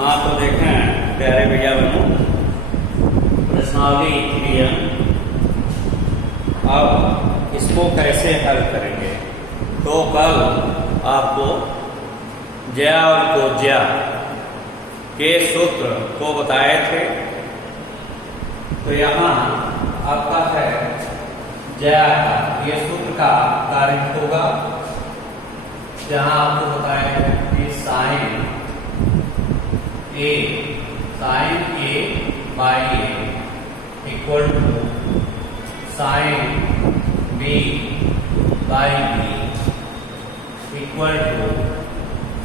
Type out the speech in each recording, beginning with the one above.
हाँ तो देखें प्यारे भैया बहनों, प्रश्नावली क्रिया। अब इसको कैसे हल करेंगे? तो कल आपको ज्या और कोज्या के सूत्र को बताए थे। तो यहाँ आपका है ज्या का ये सूत्र का कार्य होगा, जहाँ आपको बताया है कि sine A by A equal to sine B by B equal to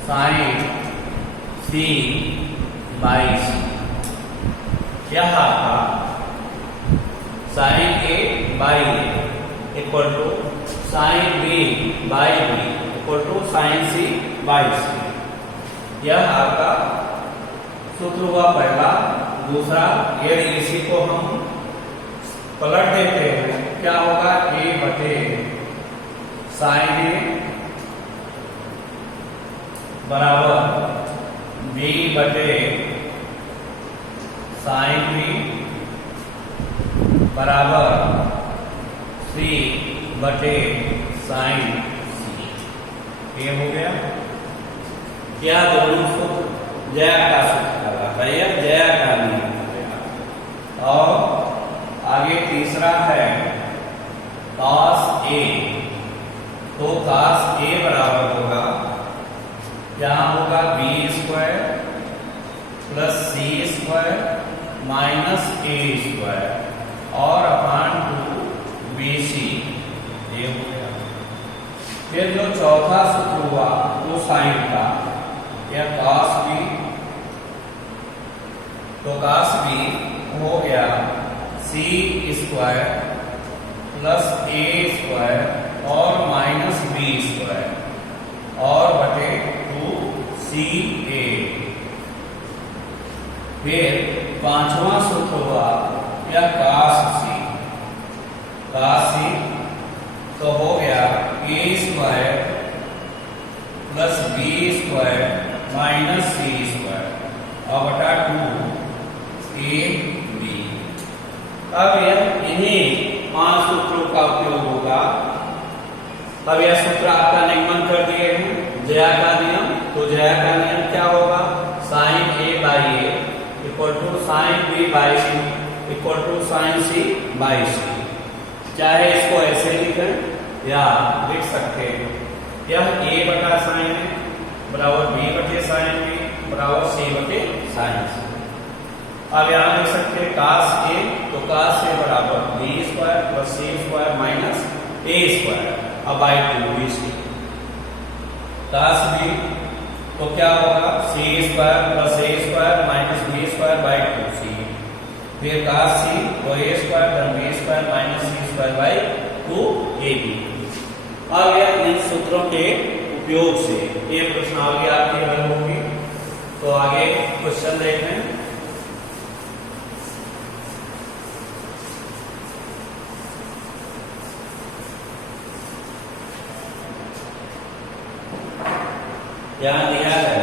sine C by C. यह आपका sine A by A equal to sine B by B equal to sine C by C. यह आपका सूत्र हुआ पहला। दूसरा, यदि इसी को हम पलट देते हैं क्या होगा? ए बटे साइन ए बराबर बी बटे साइन बी बराबर सी बटे साइन सी। ये हो गया क्या? दोनों सूत्र ज्या का सूत्र है, ज्या का नियम हो गया। और आगे तीसरा है cos A। तो cos A बराबर होगा, यहाँ होगा B square plus C square minus A square और अपान टू बी सी। ये हो गया। फिर जो चौथा सूत्र हुआ वो साइन का, यह cos B। तो cos B हो गया सी स्क्वायर प्लस ए स्क्वायर और माइनस बी स्क्वायर और बटे टू सी ए। फिर पांचवा सूत्र हुआ यह cos C। तो हो गया A square plus B square minus C square और बटा टू ए बी। अब यह इन्हीं 5 सूत्रों का उपयोग होगा। अब यह सूत्र आपका निगमन कर दिए हैं ज्या का नियम। तो ज्या का नियम क्या होगा? Sine A by A equal to sine B by C equal to sine C by C. चाहे इसको ऐसे लिखें या लिख सकते हैं यह ए बटा साइन ए बराबर बी बटे साइन बी बराबर सी बटे साइन सी। अब यहाँ लिख सकते हैं cos A। तो cos A बराबर B square plus C square minus A square अब by two B C. cos B तो क्या होगा? C square plus A square minus B square by two C. फिर cos C तो A square B square minus C square by two A B. अब यह इन सूत्रों के उपयोग से ये प्रश्नावली आपकी हल होगी। तो आगे क्वेश्चन देखें। यहाँ दिया है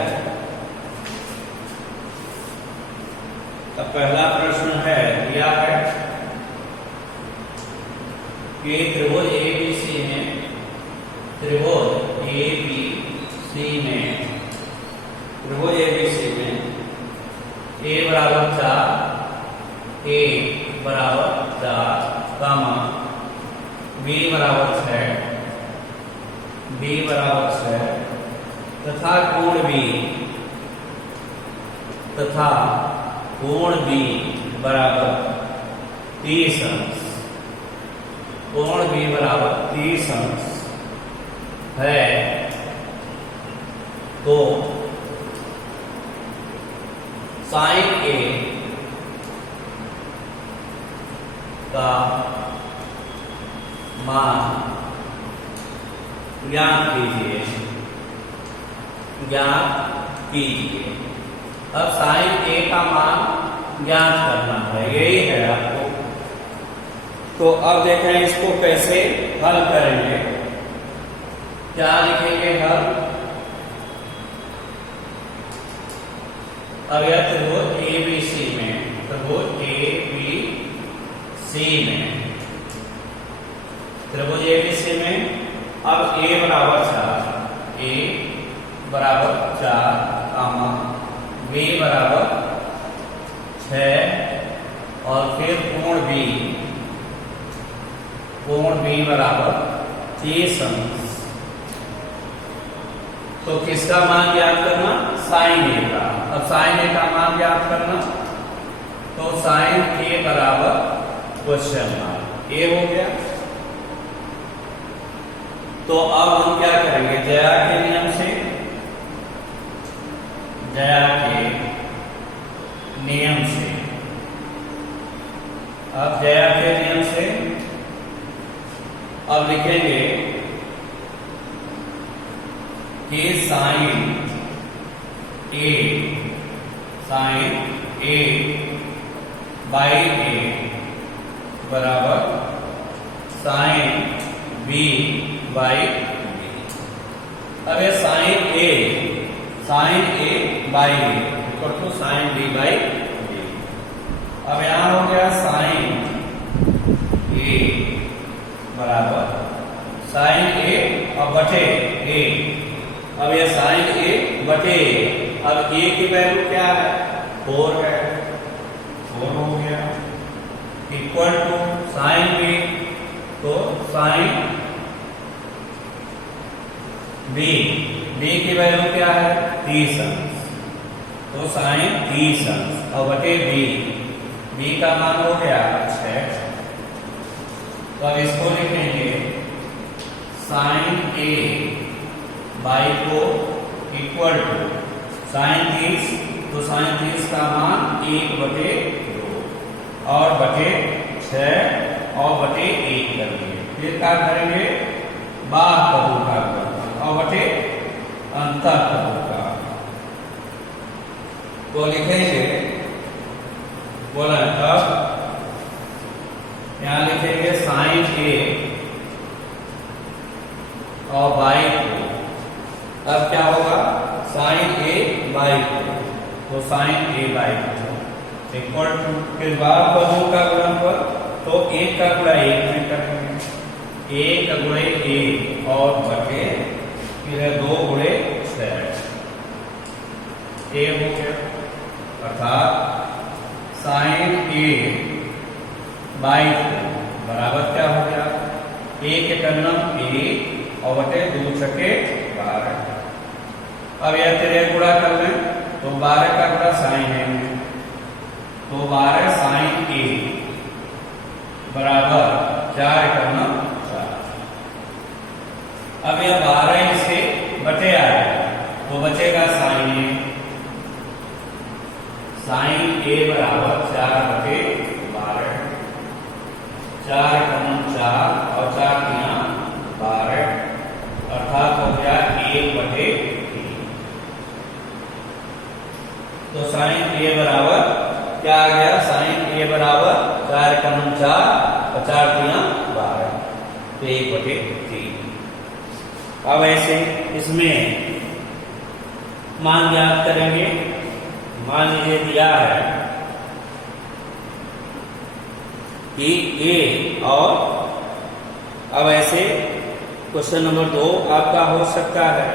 तो पहला प्रश्न है दिया है कि त्रिभुज ABC में त्रिभुज ABC में A बराबर 4 A बराबर 4 कामा B बराबर 6 B बराबर 6 तथा कोण B बराबर 30 अंश। कोण B बराबर 30 अंश है तो साइन A का मान ज्ञात कीजिए। अब साइन A का मान ज्ञात करना है, यही है आपको। तो अब देखें इसको कैसे हल करेंगे। क्या लिखेंगे हल? अब यह त्रिभुज एबीसी में, त्रिभुज एबीसी में, त्रिभुज एबीसी में अब a बराबर 4, a बराबर 4, b बराबर 6 और फिर कोण b बराबर 30 अंश। तो किसका मान ज्ञात करना? साइन a का। अब साइन a का मान ज्ञात करना, तो साइन a बराबर क्वेश्चन मार्क a हो गया। तो अब हम क्या करेंगे? जया के नियम से, जया के नियम से, अब जया के नियम से अब लिखेंगे कि साइन a बाई a बराबर साइन b बाई b। अब ये sine a by b equal to sine b by b। अब यहां हो गया साइन a बराबर साइन a और बटे a। अब ये साइन a बटे a, अब a की वैल्यू क्या है? 4 है, 4 हो गया इक्वल टू साइन b, तो साइन b की वैल्यू क्या है? 30 अंश, तो साइन 30 अंश और बटे b का मान हो गया 6। तो अब इसको लिखेंगे साइन a बाई को इक्वल टू साइन 30, तो साइन 30 का मान 1/2 और बटे 6 और बटे 1 करेंगे। फिर क्या करेंगे? बाह पदों का और बटे अंतर पदों का। तो लिखेंगे, बोला अब यहां लिखेंगे साइन a और बाई को। अब क्या होगा? साइन a बाई को, तो साइन a बाई को इक्वल टू, फिर बार पदों का गुणनफल, तो 1 का गुणा 1 में करेंगे, 1 गुणे 1 और बटे फिर 2 गुणे 6 a हो गया। अर्थात साइन a बाई बराबर क्या हो गया? 1 के टर्म 1 और बटे 2 छके 12। अब यह तेरे गुणा कर लें, तो 12 का गुणा साइन है, तो 12 साइन a बराबर 4 करना 4। अब यह 12 इसे बटे आएगा, तो बचेगा साइन a। साइन a बराबर 4/12, 4 करना 4 और 4 गुना 12, अर्थात हो गया 1/3। तो साइन a बराबर क्या आ गया? साइन a बराबर 4 का 4 और 4 गुना 12, तो 1/3। अब ऐसे इसमें मान ज्ञात करेंगे। मान लीजिए दिया है कि a, और अब ऐसे क्वेश्चन नंबर 2 आपका हो सकता है।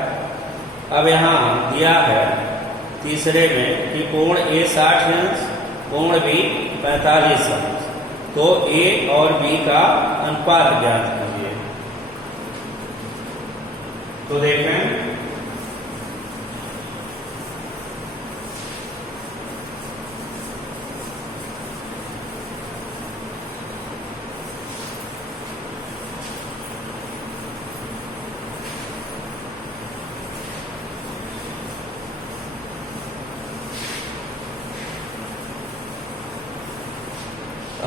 अब यहां दिया है तीसरे में कि कोण a 60 अंश, कोण b 45 अंश, तो a और b का अनुपात ज्ञात कीजिए। तो देखें,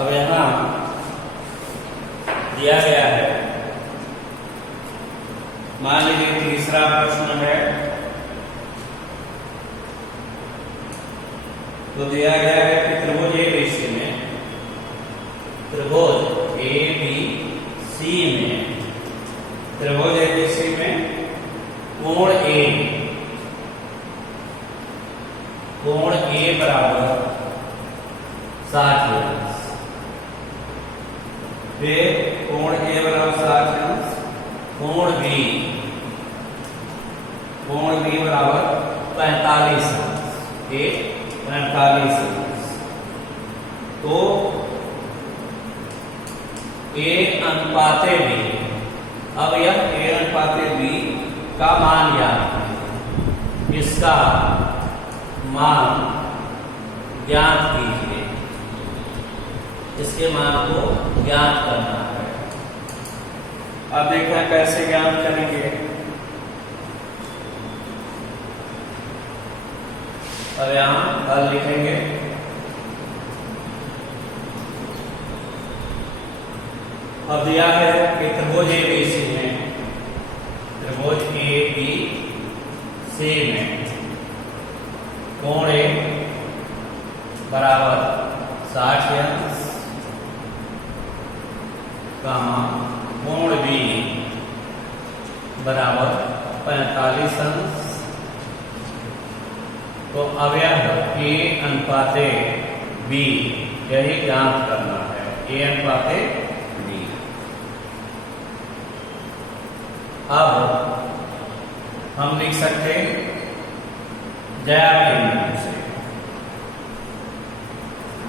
अब यहां दिया गया है, मान लीजिए तीसरा प्रश्न है, तो दिया गया है कि त्रिभुज एबीसी में, त्रिभुज एबीसी में, त्रिभुज एबीसी में कोण A कोण ए बराबर 60 अंश। फिर कोण ए बराबर 60 अंश, कोण बी बराबर 45 अंश, ये 45 अंश। तो ए अनुपाते बी, अब यह ए अनुपाते बी का मान ज्ञात है, इसका मान ज्ञात कीजिए, इसके मान को ज्ञात करना है। अब देखते हैं कैसे ज्ञात करेंगे। अब यहां हल लिखेंगे। अब दिया है कि त्रिभुज एबीसी में, त्रिभुज एबीसी में कोण ए बराबर 60 अंश, कोण बी बराबर 45 अंश। तो अब यह ए अनुपाते बी, यही ज्ञात करना है, ए अनुपाते बी। अब हम लिख सकते हैं जया के नियम से,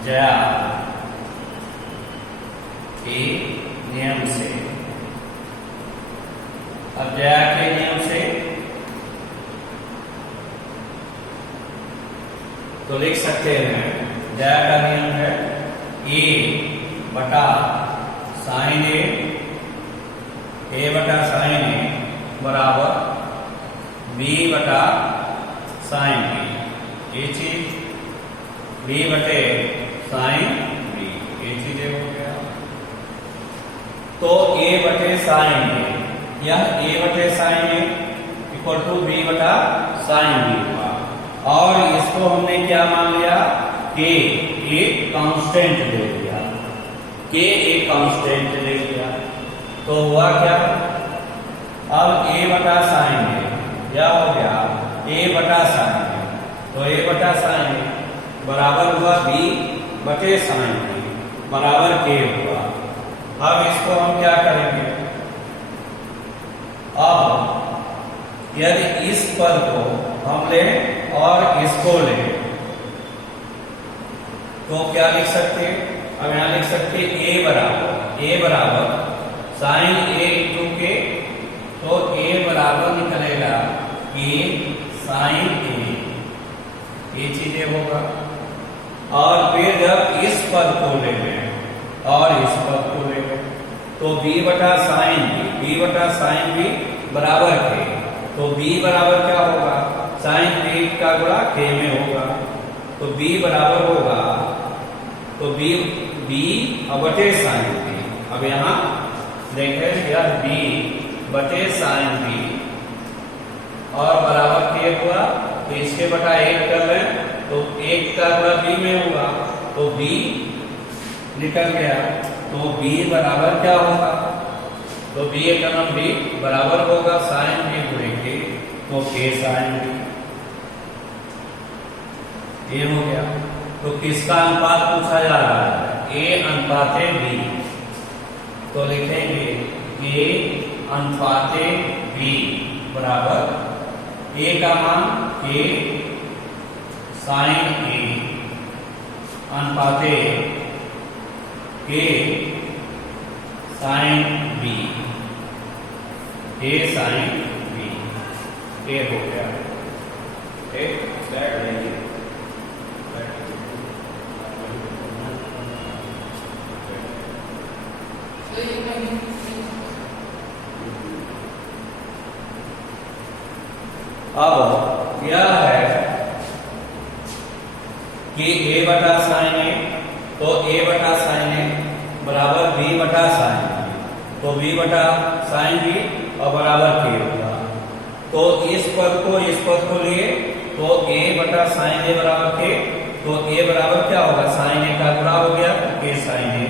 जया के नियम से। अब जया के नियम से तो लिख सकते हैं, जया का नियम है ए बटा साइन ए बटा साइन ए बराबर बी बटा साइन बी, ये चीज बी बटे साइन बी, ये चीज हो गया। तो ए बटे साइन ए, यह ए बटे sine a equal to b बटा साइन बी हुआ। और इसको हमने क्या मान लिया, के एक कांस्टेंट ले लिया, के एक कांस्टेंट ले लिया। तो हुआ क्या, अब ए बटा साइन ए क्या हो गया, ए बटा साइन ए, तो ए बटा साइन ए बराबर हुआ बी बटे साइन बी बराबर के हुआ। अब इसको हम क्या करेंगे, अब यदि इस पद को हम लें और इसको लें तो क्या लिख सकते हैं, अब यहां लिख सकते हैं ए बराबर साइन ए इंटू के, तो ए बराबर निकलेगा ए साइन ए, ये चीजें होगा। और फिर जब इस पद को ले लें और इस पद को ले लें तो बी बटा साइन बी बराबर के, तो बी बराबर क्या होगा, साइन बी का गुणा के में होगा, तो बी बराबर होगा, तो बी बटे साइन बी। अब यहां देखें यह बी बटे साइन बी और बराबर के हुआ, तो इसके बटा 1 कर लें तो 1 का गुणा बी में हुआ, तो बी निकल गया, तो बी बराबर क्या होगा, तो बी एकम बी बराबर होगा साइन बी गुणे के, तो के साइन बी, ये हो गया। तो किसका अनुपात पूछा जा रहा है, ए अनुपाते बी, तो लिखेंगे ए अनुपाते बी बराबर ए का मान के साइन ए अनुपाते के साइन बी, ए साइन बी, ए हो गया। अब यह है कि ए बटा साइन ए, तो ए बटा साइन ए बराबर बी बटा साइन बी, तो बी बटा साइन बी और बराबर के होगा। तो इस पद को लिए तो ए बटा साइन ए बराबर के, तो ए बराबर क्या होगा, साइन ए का गुणा हो गया, के साइन ए।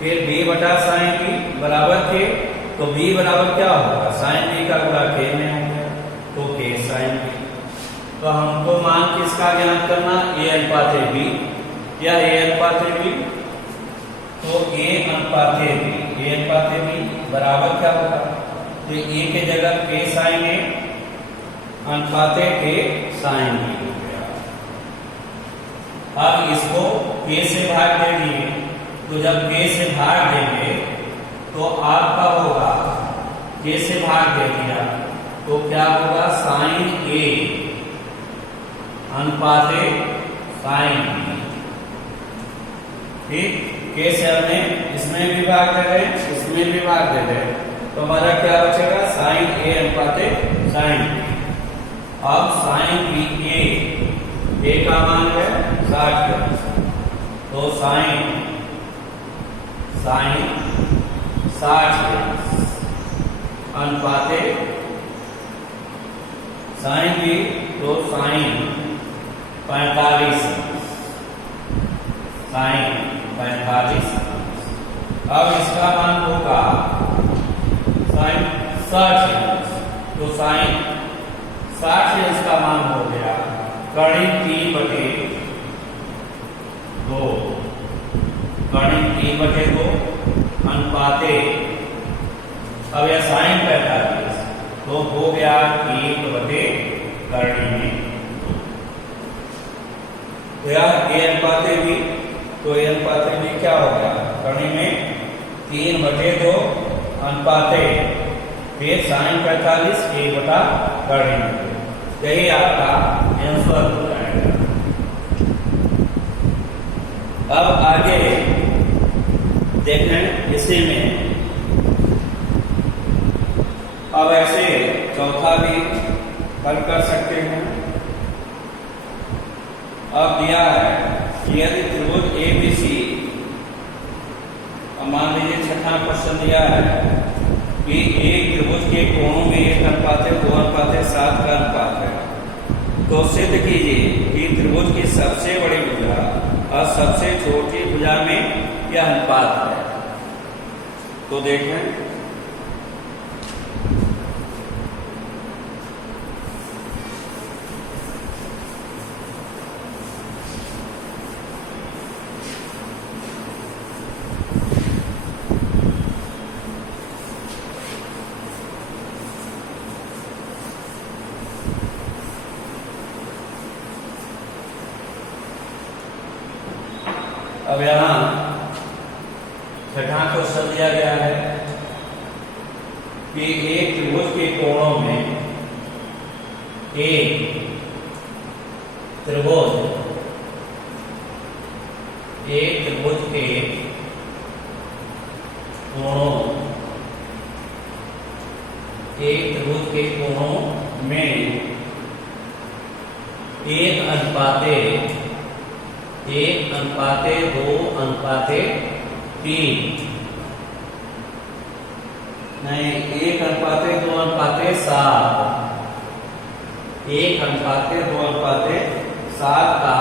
फिर बी बटा साइन बी बराबर के, तो बी बराबर क्या होगा, साइन बी का गुणा के में हो गया, तो के साइन बी। तो हमको मान किसका ज्ञात करना, a अनुपात b या a अनुपात b, तो a अनुपात b बराबर क्या होगा, तो a के जगह k sin a अनुपात k sin b हो गया। अब इसको k से भाग दे दिए, तो जब k से भाग देंगे तो आपका होगा, k से भाग दे दिया तो क्या होगा, साइन a अनुपात साइन b। ठीक, k से हमने इसमें भी भाग दे रहे, इसमें भी भाग दे रहे, तो हमारा क्या बचेगा, साइन a अनुपात साइन b। अब साइन b a का मान है 60, तो साइन 60 अनुपात साइन b, तो साइन 45 अब इसका मान होगा साइन 60, तो साइन 60 इसका मान हो गया कड़ी 3/2, कड़ी 3/2 अनुपाते, अब यह साइन 45 तो हो गया 1/करणी में, तो यार a अनुपात b, तो a अनुपात b क्या हो गया, करणी में 3/2 अनुपाते फिर साइन 45 1/करणी में, यही आपका आंसर हो जाएगा। अब आगे देखें इसी में, अब ऐसे चौथा भी हल कर सकते हैं। अब दिया है कि यदि त्रिभुज ABC, मान लीजिए छठा क्वेश्चन दिया है कि एक त्रिभुज के कोणों में 1:2:7 का अनुपात है, तो सिद्ध कीजिए कि त्रिभुज की सबसे बड़ी भुजा और सबसे छोटी भुजा में यह अनुपात है। तो देखें, अब यहां छठा क्वेश्चन दिया गया है कि एक त्रिभुज के कोणों में एक त्रिभुज के कोणों में 1:2:3 नहीं, 1:2:7 का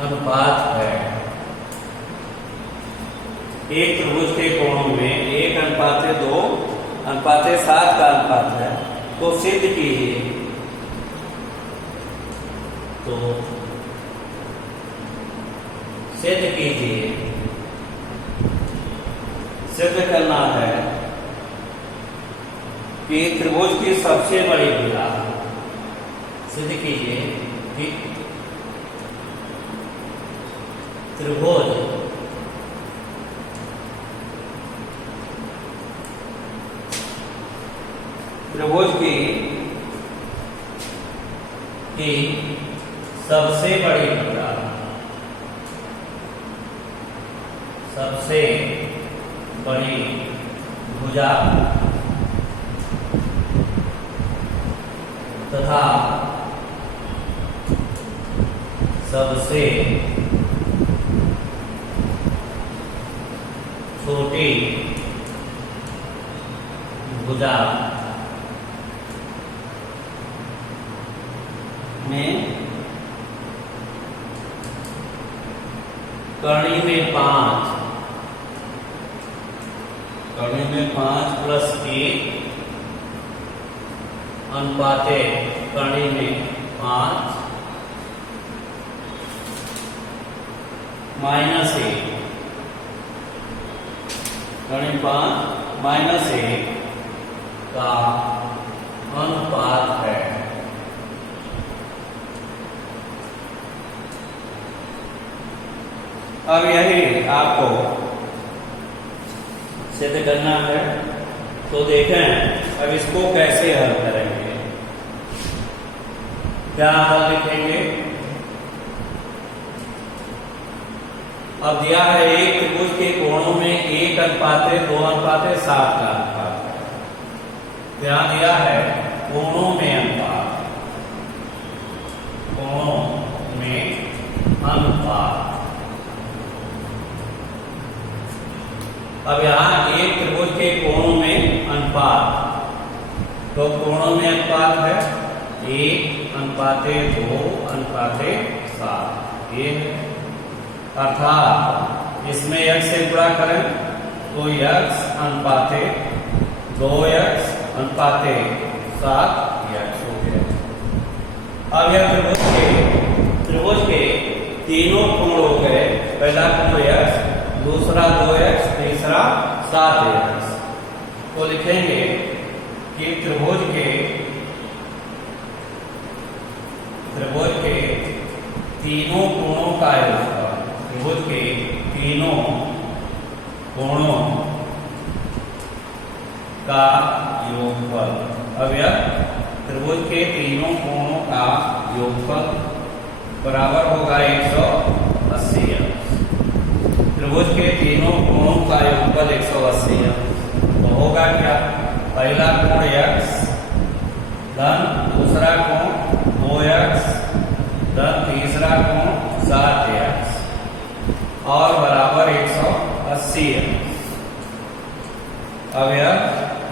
अनुपात है। एक त्रिभुज के कोणों में 1:2:7 का अनुपात है, तो सिद्ध कीजिए। सिद्ध करना है कि त्रिभुज की सबसे बड़ी भुजा, सिद्ध कीजिए कि त्रिभुज की सबसे बड़ी भुजा तथा सबसे छोटी भुजा में करनी में 5 कड़ी में 5 प्लस 1 अनुपाते कड़ी में 5 माइनस 1 कड़ी 5 माइनस 1 का अनुपात है। अब यही आपको सिद्ध करना है, तो देखें अब इसको कैसे हल करेंगे। क्या हल लिखेंगे? अब दिया है एक त्रिभुज के कोणों में 1 अनुपाते 2 अनुपाते 7 का अनुपात है। क्या दिया है? कोणों में अनुपात, कोणों में अनुपात। अब यहां एक त्रिभुज के कोणों में अनुपात, तो कोणों में अनुपात है 1 अनुपाते 2 अनुपाते 7, ये अर्थात इसमें x से गुणा करें तो x अनुपाते 2x अनुपाते 7x हो गया। अब यह त्रिभुज के तीनों कोण हो गए। पहला कोण x, दूसरा 2x, तीसरा 7x। तो लिखेंगे कि त्रिभुज के तीनों कोणों का योगफल, त्रिभुज के तीनों कोणों का योगफल। अब यह त्रिभुज के तीनों कोणों का योगफल बराबर होगा 180 अंश। त्रिभुज के तीनों कोणों का योगफल 180 अंश। तो होगा क्या? पहला कोण x धन दूसरा कोण 2x धन तीसरा कोण 7x और बराबर 180 अंश। अब यह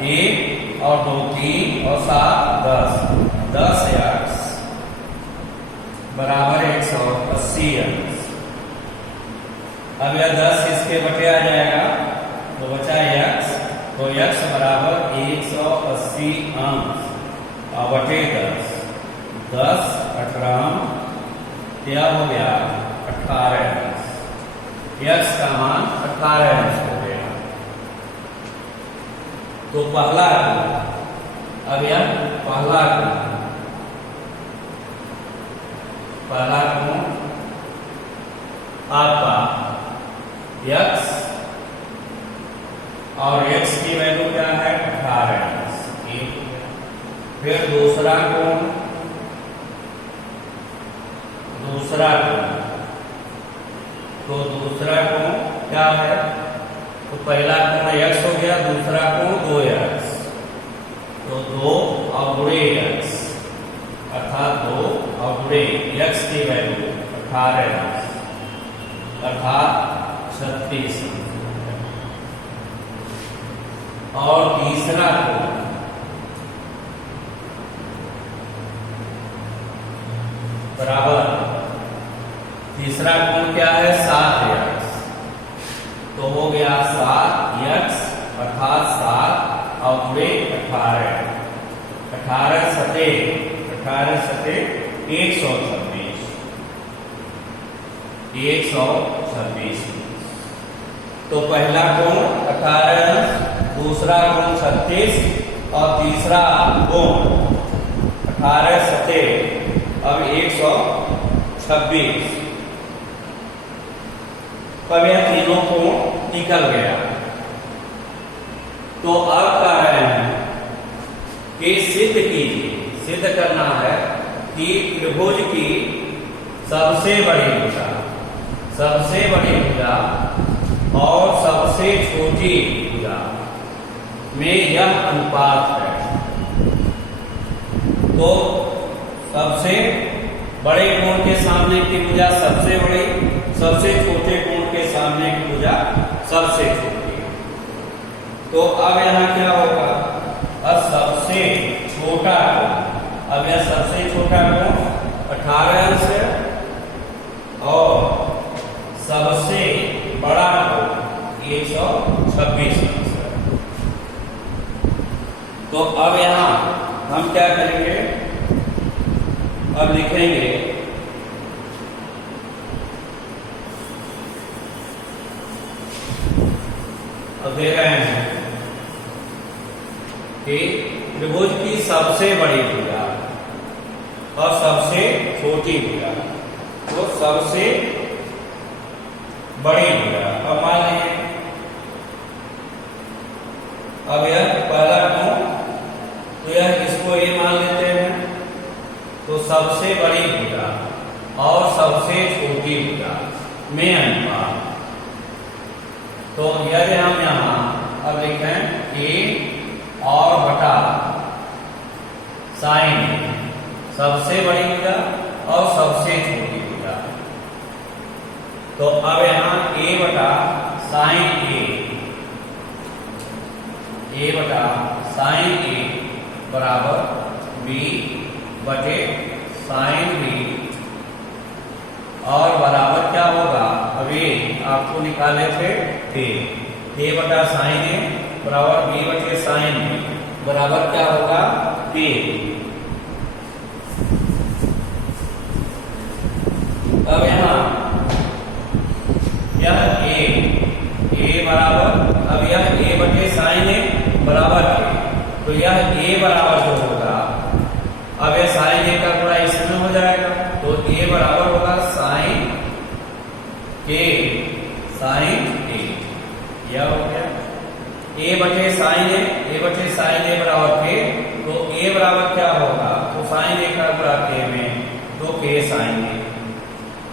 1 और 2 3 और 7 10x बराबर 180 अंश। अब यह 10 इसके बटे आ जाएगा तो बचा x, तो x बराबर 180 अंश और बटे 10, 10 18 यह हो गया 18 अंश। x का मान 18 अंश हो गया। तो पहला, अब यह पहला कोण आपका x और x की वैल्यू क्या है? 18 अंश। फिर दूसरा कोण तो दूसरा कोण क्या है? तो पहला कोण x हो गया, दूसरा कोण 2x, तो 2 और गुणे x अर्थात 2 और गुणे x की वैल्यू 18 अंश अर्थात 36। और तीसरा कोण बराबर, तीसरा कोण क्या है? 7x, तो हो गया 7x अर्थात 7 और गुणे 18, 18 सते 126। तो पहला कोण 18 अंश, दूसरा कोण 36 और तीसरा कोण 18 सते अब 126। अब यह तीनों कोण निकल गया। तो अब कह रहे हैं कि सिद्ध करना है कि त्रिभुज की सबसे बड़ी भुजा और सबसे छोटी भुजा में यह अनुपात है। तो सबसे बड़े कोण के सामने की भुजा सबसे बड़ी, सबसे छोटे कोण के सामने की भुजा सबसे छोटी। तो अब यहाँ क्या होगा? अब सबसे छोटा कोण, अब यह सबसे छोटा कोण 18 अंश है और सबसे बड़ा कोण 126 अंश है। तो अब यहाँ हम क्या करेंगे, अब लिखेंगे अब दे रहे हैं कि त्रिभुज की सबसे बड़ी भुजा और सबसे छोटी भुजा, तो सबसे बड़ी भुजा। अब मान लीजिए अब यह पहला कोण, तो यह इसको ए मान लेते हैं, तो सबसे बड़ी भुजा और सबसे छोटी भुजा में अनुपात। तो यदि हम यहाँ अब लिखें ए और बटा साइन सबसे बड़ी भुजा और सबसे छोटी भुजा, तो अब यहाँ ए बटा साइन ए बटा साइन ए बराबर बी बटे साइन बी, और बराबर क्या होगा, अभी आपको निकाले थे ए बटा साइन ए बराबर बी बटे साइन बी बराबर क्या होगा ए। अब यहाँ यह ए बराबर, अब यह ए बटे साइन ए बराबर ए, तो यह ए बराबर जो होगा, अब यह साइन ए का गुणा इसमें हो जाएगा, तो ए बराबर होगा साइन ए यह हो गया ए बटे साइन ए बराबर के, तो ए बराबर क्या होगा, तो साइन ए का गुणा के में, तो के साइन ए,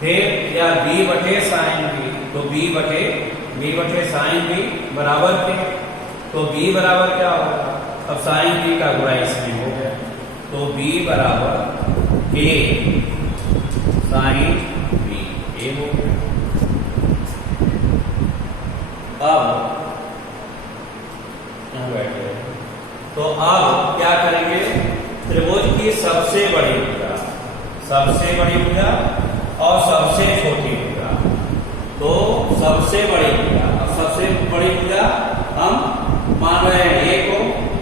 फिर या बी बटे साइन बी, तो बी बटे साइन बी बराबर के, तो बी बराबर क्या होगा, अब साइन बी का गुणा इसमें हो गया, तो बी बराबर के साइन बी ए हो गया। अब बैठे, तो अब क्या करेंगे, त्रिभुज की सबसे बड़ी भुजा और सबसे छोटी भुजा, तो सबसे बड़ी भुजा और सबसे बड़ी भुजा हम मान रहे हैं ए को,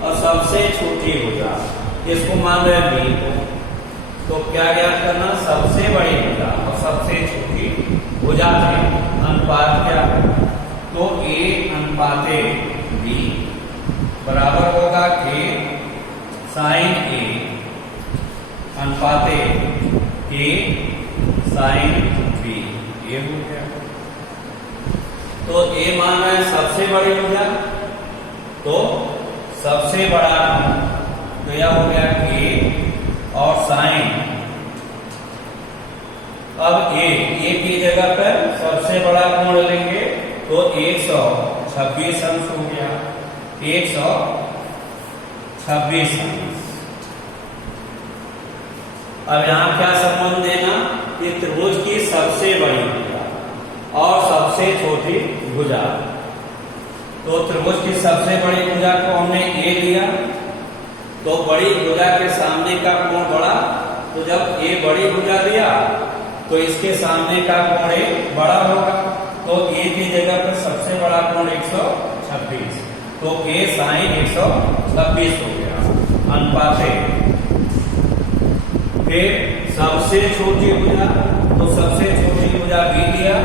और सबसे छोटी भुजा इसको मान रहे हैं बी को। तो क्या ज्ञात करना, सबसे बड़ी भुजा और सबसे छोटी भुजा के अनुपात क्या है, तो ए अनुपाते बी बराबर होगा के साइन ए अनुपाते के साइन बी, ये हो गया। तो ए मान रहे हैं सबसे बड़ी भुजा, तो सबसे बड़ा, तो यह हो गया के और साइन, अब ए की जगह पर सबसे बड़ा कोण लेंगे, तो 126 अंश हो गया, 126 अंश। अब यहां क्या संबंध देना कि त्रिभुज की सबसे बड़ी भुजा और सबसे छोटी भुजा, तो त्रिभुज की सबसे बड़ी भुजा को हमने ए लिया, तो बड़ी भुजा के सामने का कोण बड़ा, तो जब ए बड़ी भुजा लिया तो इसके सामने का कोण ए बड़ा होगा, तो ए की जगह पर सबसे बड़ा कोण 126, तो ए साइन 126 हो गया अनुपाते। फिर सबसे छोटी भुजा, तो सबसे छोटी भुजा बी लिया,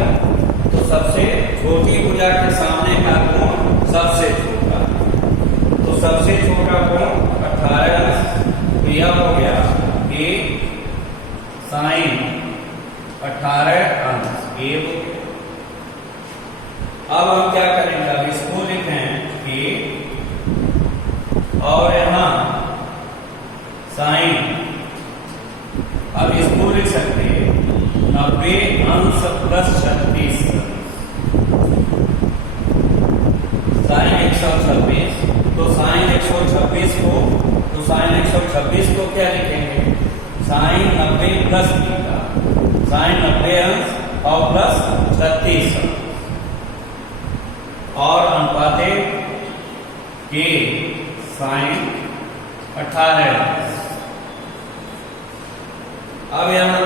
तो सबसे छोटी भुजा के सामने का कोण सबसे छोटा, तो सबसे छोटा कोण 18, तो यह हो गया ए साइन 18 अंश ए हो गया। अब हम क्या करेंगे, अब इसको लिखें कि, और यहां साइन, अब इसको लिख सकते हैं 90 अंश प्लस 36, साइन 126, तो साइन 126 को, तो साइन 126 को क्या लिखेंगे, साइन 90 प्लस थीटा, साइन 90 अंश और प्लस 36 अंश, और अनुपाते के साइन 18। अब यहां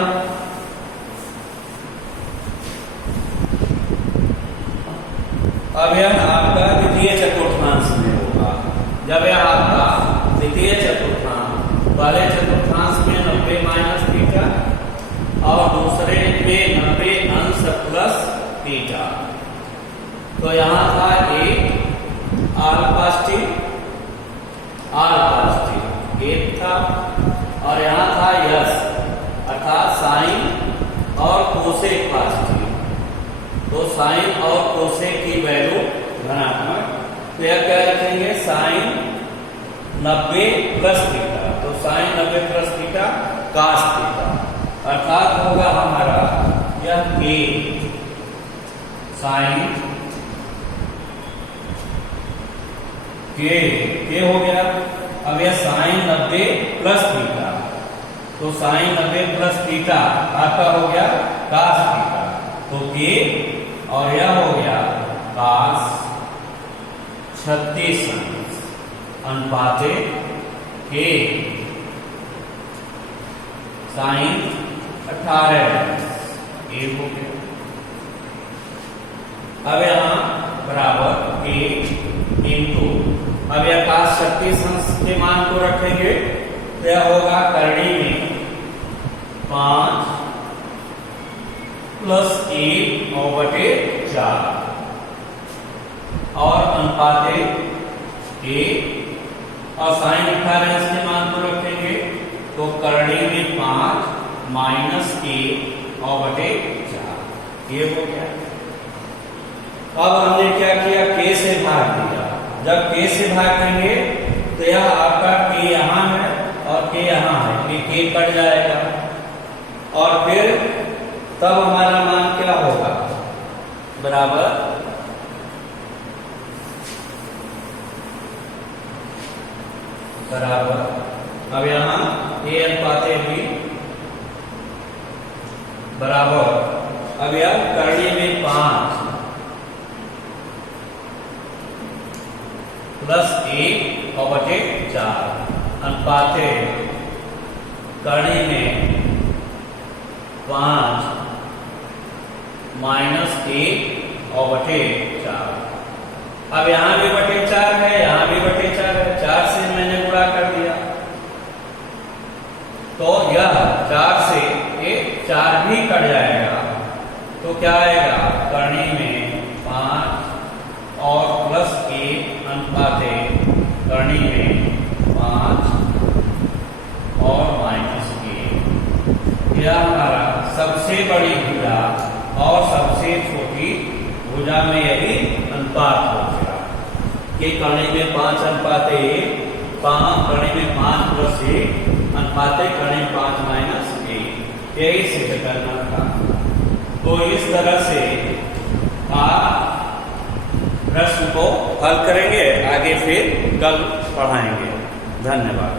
अब यह आपका द्वितीय चतुर्थांश में होगा, जब यह आपका पहले चतुर्थांश में 90 माइनस थीटा और दूसरे में 90 अंश प्लस थीटा। तो यहाँ था एक आर एक था और यहाँ था यस अर्थात साइन और कोसेक पास्टी। तो साइन और कोसेक की वैल्यू धनात्मक, तो यह क्या रखेंगे साइन 90 प्लस थीटा। तो sine 90 plus theta cos theta अर्थात होगा हमारा यह के साइन के हो गया। अब यह साइन 90 प्लस थीटा, तो साइन 90 प्लस थीटा आपका हो गया कास थीटा, तो के और यह हो गया कास 36 अनुपाते के साइन 18 ये हो गया। अब यहां बराबर के इंटू, अब यह कास 36 अंश के मान को रखेंगे तो यह होगा करणी में 5 प्लस 1 और बटे 4 और अनुपाते 1 और साइन 18 अंश के मान को रखेंगे तो करणी में 5 माइनस 1 और बटे 4 ये हो गया। अब हमने क्या किया के से भाग दिया। जब के से भागेंगे तो यह आपका के यहाँ है और के यहाँ है, के कट जाएगा और फिर तब हमारा मान क्या होगा बराबर अब यहाँ ए अनुपाते बी बराबर अब यह करणी में 5 प्लस 1 और बटे 4 अनुपाते करणी में 5 माइनस 1 और बटे 4। अब यहां भी बटे 4 है, यहां भी बटे 4 है, 4 से मैंने गुणा कर दिया तो यह 4 से 4 भी कट जाएगा तो क्या आएगा करणी में 5 और प्लस 1 अनुपाते करणी में 5 और माइनस 1। यह हमारा सबसे बड़ी भुजा और सबसे छोटी भुजा में यही अनुपात हो गया कि करणी में 5 अनुपाते 5 करणी में 5 प्लस 1 अनुपाते करणी 5 माइनस 1 यही सिद्ध करना था। तो इस तरह से आप प्रश्न को हल करेंगे, आगे फिर कल पढ़ाएंगे। धन्यवाद।